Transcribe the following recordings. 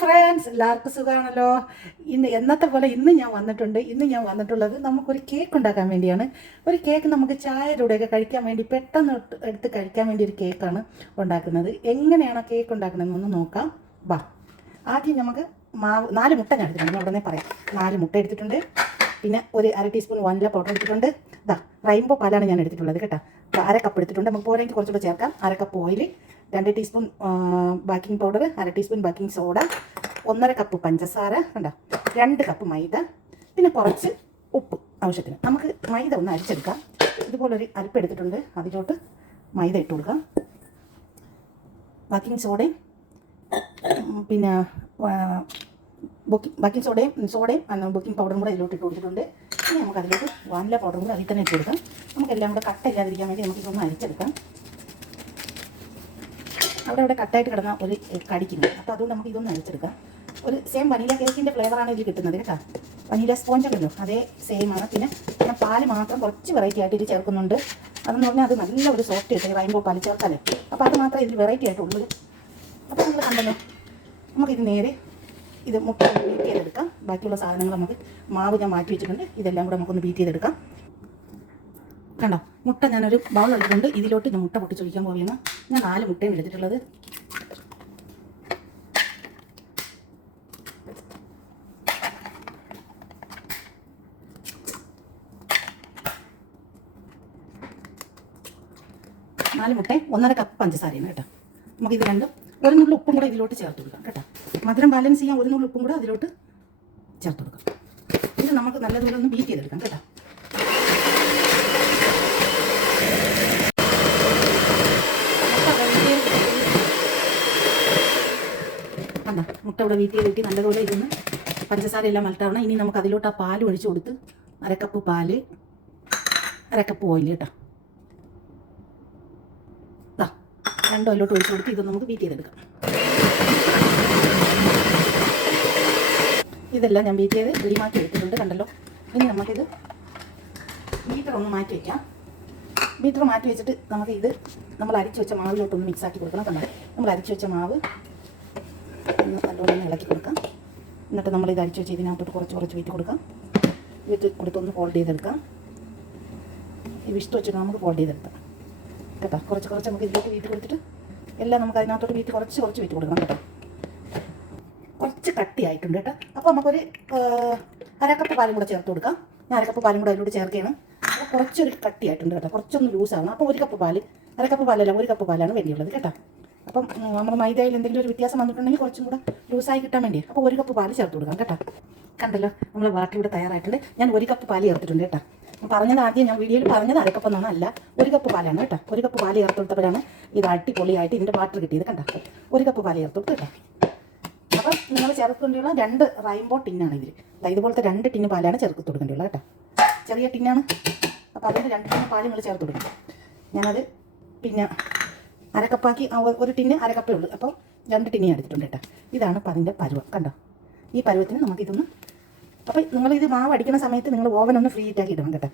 Friends, എല്ലാവർക്കും സുഖമാണല്ലോ. എന്നത്തെ പോലെ ഇന്ന് ഞാൻ വന്നിട്ടുള്ളത് നമുക്കൊരു കേക്ക് ഉണ്ടാക്കാൻ വേണ്ടിയാണ്. ഒരു കേക്ക് നമുക്ക് ചായയുടെ കൂടെയൊക്കെ കഴിക്കാൻ വേണ്ടി പെട്ടെന്ന് എടുത്ത് കഴിക്കാൻ വേണ്ടി ഒരു കേക്കാണ് ഉണ്ടാക്കുന്നത്. എങ്ങനെയാണ് കേക്ക് ഉണ്ടാക്കണമെന്നൊന്ന് നോക്കാം. വാ, ആദ്യം നമുക്ക് മാവ് 4 മുട്ട ഞാൻ എടുത്തിട്ടുണ്ട്. ഉടനെ പറയാം. 4 മുട്ട എടുത്തിട്ടുണ്ട്. പിന്നെ ഒരു 1/2 ടീസ്പൂൺ വാനില പൗഡർ എടുത്തിട്ടുണ്ട്. റെയിൻബോ പാലാണ് ഞാൻ എടുത്തിട്ടുള്ളത് കേട്ടോ. 1/2 കപ്പ് എടുത്തിട്ടുണ്ട്. നമുക്ക് പോരെങ്കിൽ കുറച്ചുകൂടെ ചേർക്കാം. 1/2 cup oil, 2 teaspoon baking powder, 1/2 teaspoon baking soda, 1/2 cup പഞ്ചസാര, കണ്ടോ, 2 കപ്പ് മൈദ, പിന്നെ കുറച്ച് ഉപ്പ് ആവശ്യത്തിന്. നമുക്ക് മൈദ ഒന്ന് അരിച്ചെടുക്കാം. ഇതുപോലൊരു അരിപ്പ് എടുത്തിട്ടുണ്ട്. അതിലോട്ട് മൈദ ഇട്ട് കൊടുക്കാം. ബേക്കിംഗ് സോഡയും പിന്നെ ബേക്കിംഗ് സോഡയും ബേക്കിംഗ് പൗഡറും കൂടെ ഇതിലോട്ട് ഇട്ട് കൊടുത്തിട്ടുണ്ട്. ഇനി നമുക്ക് അതിലോട്ട് വാനില പൗഡറും കൂടെ അതിൽ തന്നെ ഇട്ട് കൊടുക്കാം. നമുക്കെല്ലാം കൂടെ കട്ടയില്ലാതിരിക്കാൻ വേണ്ടി നമുക്കിതൊന്ന് അരിച്ചെടുക്കാം. അവിടെ കട്ടായിട്ട് കിടന്ന ഒരു കടിക്കുന്നു. അപ്പോൾ അതുകൊണ്ട് നമുക്ക് ഇതൊന്ന് അരിച്ചെടുക്കാം. ഒരു സെയിം വനില കേക്കിൻ്റെ ഫ്ലേവറാണ് ഇതിൽ കിട്ടുന്നത് കേട്ടോ. വനില സ്പോഞ്ച് ഉണ്ടല്ലോ, അതേ സെയിം ആണ്. പിന്നെ ഞാൻ പാല് മാത്രം കുറച്ച് വെറൈറ്റി ആയിട്ട് ഇത് ചേർക്കുന്നുണ്ട്. അതെന്ന് പറഞ്ഞാൽ അത് നല്ല ഒരു സോഫ്റ്റ് കിട്ടും റൈൻബോ പാല് ചേർത്താലേ. അപ്പോൾ അത് മാത്രമേ ഇതിൽ വെറൈറ്റി ആയിട്ടുള്ളൂ. അപ്പോൾ നിങ്ങൾ കണ്ടല്ലോ, നമുക്കിത് നേരെ ഇത് മുട്ട ബീറ്റ് ചെയ്തെടുക്കാം. ബാക്കിയുള്ള സാധനങ്ങൾ നമുക്ക് മാവ് ഞാൻ മാറ്റി വെച്ചിട്ടുണ്ട്. ഇതെല്ലാം കൂടെ നമുക്കൊന്ന് ബീറ്റ് ചെയ്തെടുക്കാം. കണ്ടോ, മുട്ട ഞാനൊരു ബൗൾ എടുത്തിട്ടുണ്ട്. ഇതിലോട്ട് ഞാൻ മുട്ട പൊട്ടിച്ചൊഴിക്കാൻ പോവുകയാണ്. ഞാൻ 4 മുട്ടയും എടുത്തിട്ടുള്ളത്. മുട്ട 1/2 കപ്പ് പഞ്ചസാരയാണ് കേട്ടോ. നമുക്കിത് രണ്ടും ഒരു നുള്ളി ഉപ്പും കൂടെ ഇതിലോട്ട് ചേർത്ത് കൊടുക്കാം കേട്ടോ. മധുരം ബാലൻസ് ചെയ്യാൻ ഒരു നുള്ളി ഉപ്പും കൂടെ അതിലോട്ട് ചേർത്ത് കൊടുക്കാം. ഇത് നമുക്ക് നല്ലതുപോലെ ഒന്ന് ബീറ്റ് ചെയ്തെടുക്കാം കേട്ടോ. മുട്ട ഇവിടെ വീട്ടിൽ വീട്ടി നല്ലതുപോലെ ഇരുന്ന് പഞ്ചസാര എല്ലാം മെൽറ്റാവണം. ഇനി നമുക്ക് അതിലോട്ട് ആ പാൽ ഒഴിച്ച് കൊടുത്ത് 1/2 കപ്പ് പാല്, 1/2 കപ്പ് ഓയിൽ കേട്ടോ. രണ്ടും അതിലോട്ട് ഒഴിച്ച് കൊടുത്ത് ഇതൊന്ന് നമുക്ക് ബീറ്റ് ചെയ്തെടുക്കാം. ഇതെല്ലാം ഞാൻ ബീറ്റ് ചെയ്ത് വെളിമാറ്റി എടുത്തിട്ടുണ്ട് കണ്ടല്ലോ. ഇനി നമുക്കിത് ബീറ്റർ ഒന്ന് മാറ്റി വയ്ക്കാം. ബീറ്റർ മാറ്റി വെച്ചിട്ട് നമുക്ക് ഇത് നമ്മൾ അരിച്ച് വെച്ച മാവിലോട്ടൊന്ന് മിക്സ് ആക്കി കൊടുക്കണം. കണ്ടോ, നമ്മൾ അരിച്ച് വെച്ച മാവ് ഒന്ന് നല്ലോണം ഇളക്കി കൊടുക്കാം. എന്നിട്ട് നമ്മൾ ഇത് അരിച്ച് വെച്ച് ഇതിനകത്തോട്ട് കുറച്ച് വീറ്റ് കൊടുക്കാം. വീറ്റ് കൊടുത്തൊന്ന് ഫോൾഡ് ചെയ്തെടുക്കാം. ഈ വിഷ്ട് വെച്ചിട്ട് നമുക്ക് ഫോൾഡ് ചെയ്തെടുക്കാം കേട്ടോ. കുറച്ച് നമുക്ക് ഇതിലോട്ട് വീറ്റ് കൊടുത്തിട്ട് എല്ലാം നമുക്ക് അതിനകത്തോട്ട് വീറ്റ് കുറച്ച് വീറ്റ് കൊടുക്കണം കേട്ടോ. കുറച്ച് കട്ടിയായിട്ടുണ്ട് കേട്ടോ. അപ്പോൾ നമുക്കൊരു 1/2 കപ്പ് പാലും കൂടെ ചേർത്ത് കൊടുക്കാം. ഞാൻ 1/2 കപ്പ് പാലും കൂടെ അതിലോട്ട് ചേർക്കുകയാണ്. അപ്പോൾ കുറച്ചൊരു കട്ടിയായിട്ടുണ്ട് കേട്ടോ. കുറച്ചൊന്ന് ലൂസാണ്. അപ്പോൾ 1 കപ്പ് പാല്, 1/2 കപ്പ് പാലല്ല 1 കപ്പ് പാലാണ് വേണ്ടിയുള്ളത് കേട്ടോ. അപ്പം നമ്മൾ മൈദയിൽ എന്തെങ്കിലും ഒരു വ്യത്യാസം വന്നിട്ടുണ്ടെങ്കിൽ കുറച്ചും കൂടെ ലൂസായി കിട്ടാൻ വേണ്ടി അപ്പോൾ 1 കപ്പ് പാല് ചേർത്ത് കൊടുക്കാം കേട്ടോ. കണ്ടല്ലോ, നമ്മൾ ബാക്കി ഇവിടെ തയ്യാറായിട്ടുണ്ട്. ഞാൻ 1 കപ്പ് പാല് ചേർത്തിട്ടുണ്ട് കേട്ടോ. പറഞ്ഞത് ആദ്യം ഞാൻ വീഡിയോയിൽ പറഞ്ഞത് 1/2 കപ്പ് എന്നാണ്, അല്ല 1 കപ്പ് പാലാണ് കേട്ടോ. 1 കപ്പ് പാല് ചേർത്ത് കൊടുത്തപ്പോഴാണ് ഇത് അടിപൊളിയായിട്ട് ഇതിൻ്റെ ബാറ്റർ കിട്ടിയത് കണ്ടോ. 1 കപ്പ് പാല് ചേർത്ത് കൊടുത്തു കേട്ടോ. അപ്പം നിങ്ങൾ ചേർക്കേണ്ടിയുള്ള 2 റെയിൻബോ ടിന്നാണ് ഇതിൽ. ഇതുപോലത്തെ 2 ടിന്ന് പാലാണ് ചേർത്ത് കൊടുക്കേണ്ടിയുള്ളത് കേട്ടോ. ചെറിയ ടിന്നാണ്. അപ്പോൾ അതിൻ്റെ 2 ടിന്ന് പാല് നിങ്ങൾ ചേർത്ത് കൊടുക്കും. ഞാനത് പിന്നെ 1/2 കപ്പാക്കി ഒരു ടിന്ന് 1/2 കപ്പേ ഉള്ളൂ. അപ്പോൾ 2 ടിന്നെ എടുത്തിട്ടുണ്ട് കേട്ടോ. ഇതാണ് അപ്പോൾ അതിൻ്റെ പരുവം കണ്ടോ. ഈ പരുവത്തിന് നമുക്കിതൊന്ന്, അപ്പോൾ നിങ്ങളിത് മാവ് അടിക്കുന്ന സമയത്ത് നിങ്ങൾ ഓവനൊന്ന് ഫ്രീ ഹീറ്റാക്കി ഇടണം കേട്ടോ.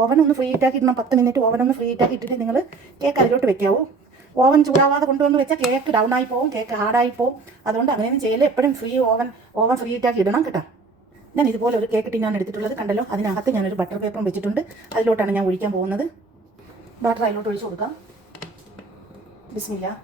ഓവനൊന്ന് ഫ്രീ ഹീറ്റാക്കി ഇടണം. 10 മിനിറ്റ് ഓവനൊന്ന് ഫ്രീ ഹീറ്റാക്കി ഇട്ടിട്ട് നിങ്ങൾ കേക്ക് അതിലോട്ട് വെക്കാവൂ. ഓവൻ ചൂടാവാതെ കൊണ്ടുവന്ന് വെച്ചാൽ കേക്ക് ഡൗൺ ആയി പോകും, കേക്ക് ഹാർഡായി പോകും. അതുകൊണ്ട് അങ്ങനെയൊന്നും ചെയ്യില്ല. എപ്പോഴും ഓവൻ ഫ്രീ ഹീറ്റാക്കി ഇടണം കേട്ടോ. ഞാൻ ഇതുപോലെ ഒരു കേക്ക് ടിന്നാണ് എടുത്തിട്ടുള്ളത് കണ്ടല്ലോ. അതിനകത്ത് ഞാനൊരു ബട്ടർ പേപ്പറും വെച്ചിട്ടുണ്ട്. അതിലോട്ടാണ് ഞാൻ ഒഴിക്കാൻ പോകുന്നത്. ബട്ടർ അതിലോട്ട് ഒഴിച്ച് കൊടുക്കാം. ബിസ്മില്ലാ.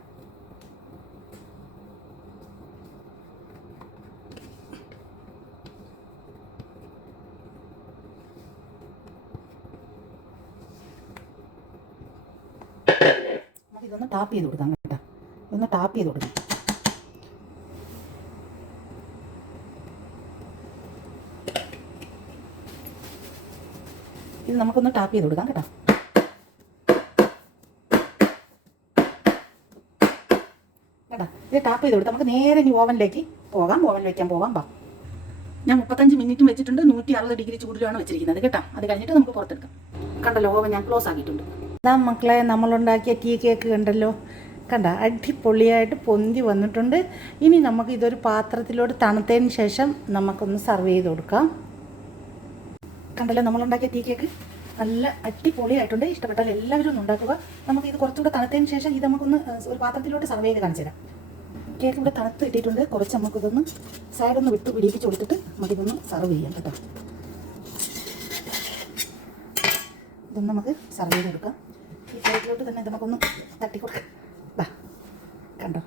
ഇതൊന്ന് ടാപ്പ് ചെയ്ത് കൊടുക്കാം കേട്ടോ. ഇതൊന്ന് ടാപ്പ് ചെയ്ത് കൊടുക്കാം. ഇത് നമുക്കൊന്ന് ടാപ്പ് ചെയ്ത് കൊടുക്കാം കേട്ടോ. കേട്ടോ, ഇത് ടാപ്പ് ചെയ്ത് കൊടുത്താൽ നമുക്ക് നേരെ ഇനി ഓവനിലേക്ക് പോകാം. ഓവൻ വയ്ക്കാൻ പോകാം. വാ, ഞാൻ 35 മിനിറ്റും വെച്ചിട്ടുണ്ട്. 160 ഡിഗ്രി ചൂടിലാണ് വെച്ചിരിക്കുന്നത് കേട്ടോ. അത് കഴിഞ്ഞിട്ട് നമുക്ക് പുറത്തെടുക്കാം. കണ്ടല്ലോ, ഓവൻ ഞാൻ ക്ലോസ് ആക്കിയിട്ടുണ്ട്. മക്കളെ, നമ്മളുണ്ടാക്കിയ ടീ കേക്ക് കണ്ടല്ലോ. കണ്ട, അടിപൊളിയായിട്ട് പൊന്തി വന്നിട്ടുണ്ട്. ഇനി നമുക്ക് ഇതൊരു പാത്രത്തിലോട്ട് തണുത്തതിന് ശേഷം നമുക്കൊന്ന് സർവ് ചെയ്ത് കൊടുക്കാം. കണ്ടല്ലോ, നമ്മളുണ്ടാക്കിയ ടീ കേക്ക് നല്ല അടിപൊളിയായിട്ടുണ്ട്. ഇഷ്ടപ്പെട്ടാൽ എല്ലാവരും ഒന്ന് ഉണ്ടാക്കുക. നമുക്ക് ഇത് കുറച്ചുകൂടെ തണുത്തതിന് ശേഷം ഇത് നമുക്കൊന്ന് ഒരു പാത്രത്തിലോട്ട് സർവ് ചെയ്ത് കാണിച്ചു തരാം. കേക്ക് ഇവിടെ തണുത്ത് ഇട്ടിട്ടുണ്ട്. കുറച്ച് നമുക്കിതൊന്ന് സൈഡൊന്ന് വിട്ട് പിടിപ്പിച്ച് കൊടുത്തിട്ട് നമുക്കിതൊന്ന് സർവ് ചെയ്യാം കേട്ടോ. ഇതൊന്ന് നമുക്ക് സർവ് ചെയ്ത് കൊടുക്കാം. ഈ പ്ലേറ്റിലോട്ട് തന്നെ ഇത് നമുക്കൊന്ന് തട്ടിക്കൊടുക്കാം. ബാ, കണ്ടോ,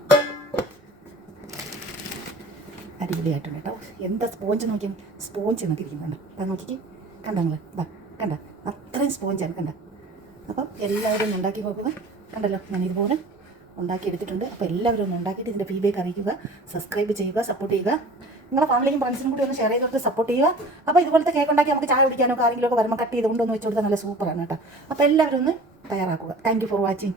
അടിപൊളിയായിട്ടുണ്ട് കേട്ടോ. എന്താ സ്പോഞ്ച് നോക്കിയാൽ സ്പോഞ്ച് എന്നൊക്കെ ഇരിക്കുന്നുണ്ട്. അത് നോക്കിക്ക്, കണ്ട നിങ്ങൾ, ഇതാ കണ്ട, അത്രയും സ്പോഞ്ചാണ് കണ്ട. അപ്പം എല്ലാവരും ഒന്ന് ഉണ്ടാക്കി നോക്കുക. കണ്ടല്ലോ, ഞാൻ ഇതുപോലെ ഉണ്ടാക്കി എടുത്തിട്ടുണ്ട്. അപ്പോൾ എല്ലാവരും ഒന്ന് ഉണ്ടാക്കിയിട്ട് ഇതിൻ്റെ ഫീഡ്ബാക്ക് അറിയിക്കുക, സബ്സ്ക്രൈബ് ചെയ്യുക, സപ്പോർട്ട് ചെയ്യുക. നിങ്ങളുടെ ഫാമിലിയും ഫ്രണ്ട്സിനും കൂടി ഒന്ന് ഷെയർ ചെയ്തിട്ട് സപ്പോർട്ട് ചെയ്യുക. അപ്പോൾ ഇതുപോലത്തെ കേക്ക് ഉണ്ടാക്കി നമുക്ക് ചായ കുടിക്കാനോ ആരെങ്കിലും ഒക്കെ വരുമ്പോൾ കട്ട് ചെയ്ത് കൊണ്ടൊന്ന് വെച്ച് കൊടുത്താൽ നല്ല സൂപ്പറാണ് കേട്ടോ. അപ്പോൾ എല്ലാവരും ഒന്ന് തയ്യാറാക്കുക. Thank you for watching.